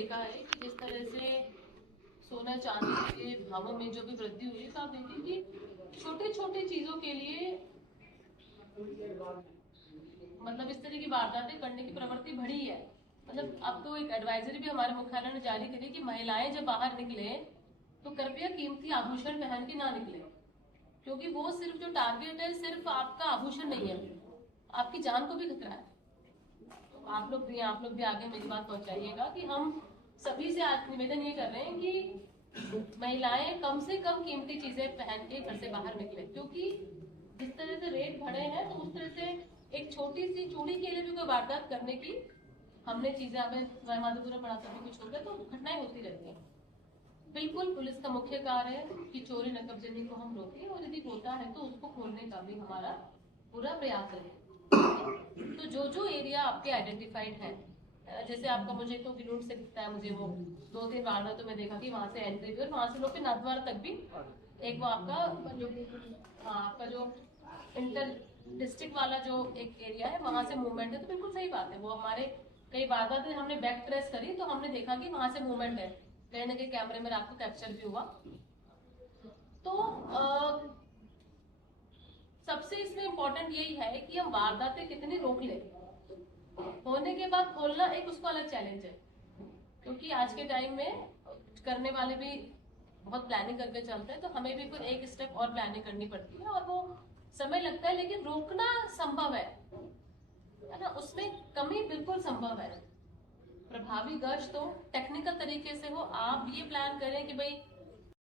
देखा है कि जिस तरह से सोना चांदी के भावों में जो भी वृद्धि हुई है, तो आप देखिए कि छोटे छोटे चीजों के लिए मतलब इस तरह की वारदातें करने की प्रवृत्ति बढ़ी है। मतलब अब तो एक एडवाइजरी भी हमारे मुख्यालय ने जारी करी कि महिलाएं जब बाहर निकले तो कृपया कीमती आभूषण पहन के ना निकले, क्योंकि वो सिर्फ जो टारगेट है सिर्फ आपका आभूषण नहीं है, आपकी जान को भी खतरा है। तो आप लोग भी आगे मेरी बात पहुंचाइएगा कि हम सभी से आज निवेदन ये कर रहे हैं कि महिलाएं कम से कम कीमती चीजें पहन के घर से बाहर निकले, क्योंकि जिस तरह से रेट बढ़े हैं तो उस तरह से एक छोटी सी चूड़ी के लिए भी कोई वारदात करने की हमने चीजें हमें माधोपुरा पढ़ा सभी कुछ हो गया, तो घटनाएं होती रहती हैं। बिल्कुल पुलिस का मुख्य कार्य है कि चोरी नकबजनी को हम रोकें, और यदि होता है तो उसको खोलने का भी हमारा पूरा प्रयास है। तो जो जो एरिया आपके आइडेंटिफाइड है, जैसे आपका मुझे तो गिलूट से दिखता है, मुझे वो 2-3 वारदातों तो मैं देखा कि वहां से एंट्री भी और वहां से लोग फिर नाथद्वारा तक भी। एक वो आपका जो आपका जो इंटर डिस्ट्रिक्ट वाला जो एक एरिया है वहां से मूवमेंट है, तो बिल्कुल सही बात है। वो हमारे कई वारदातें हमने बैक ट्रेस करी तो हमने देखा कि वहां से मूवमेंट है, कहीं ना कहीं कैमरे में आपको कैप्चर भी हुआ। तो सबसे इसमें इम्पोर्टेंट यही है कि हम वारदातें कितनी रोक लें, होने के बाद खोलना एक उसको अलग चैलेंज है, क्योंकि आज के टाइम में करने वाले भी बहुत प्लानिंग करके चलते हैं, तो हमें भी फिर एक स्टेप और प्लानिंग करनी पड़ती है और वो समय लगता है, लेकिन रोकना संभव है ना, उसमें कमी बिल्कुल संभव है। प्रभावी गश्त तो टेक्निकल तरीके से हो, आप ये प्लान करें कि भाई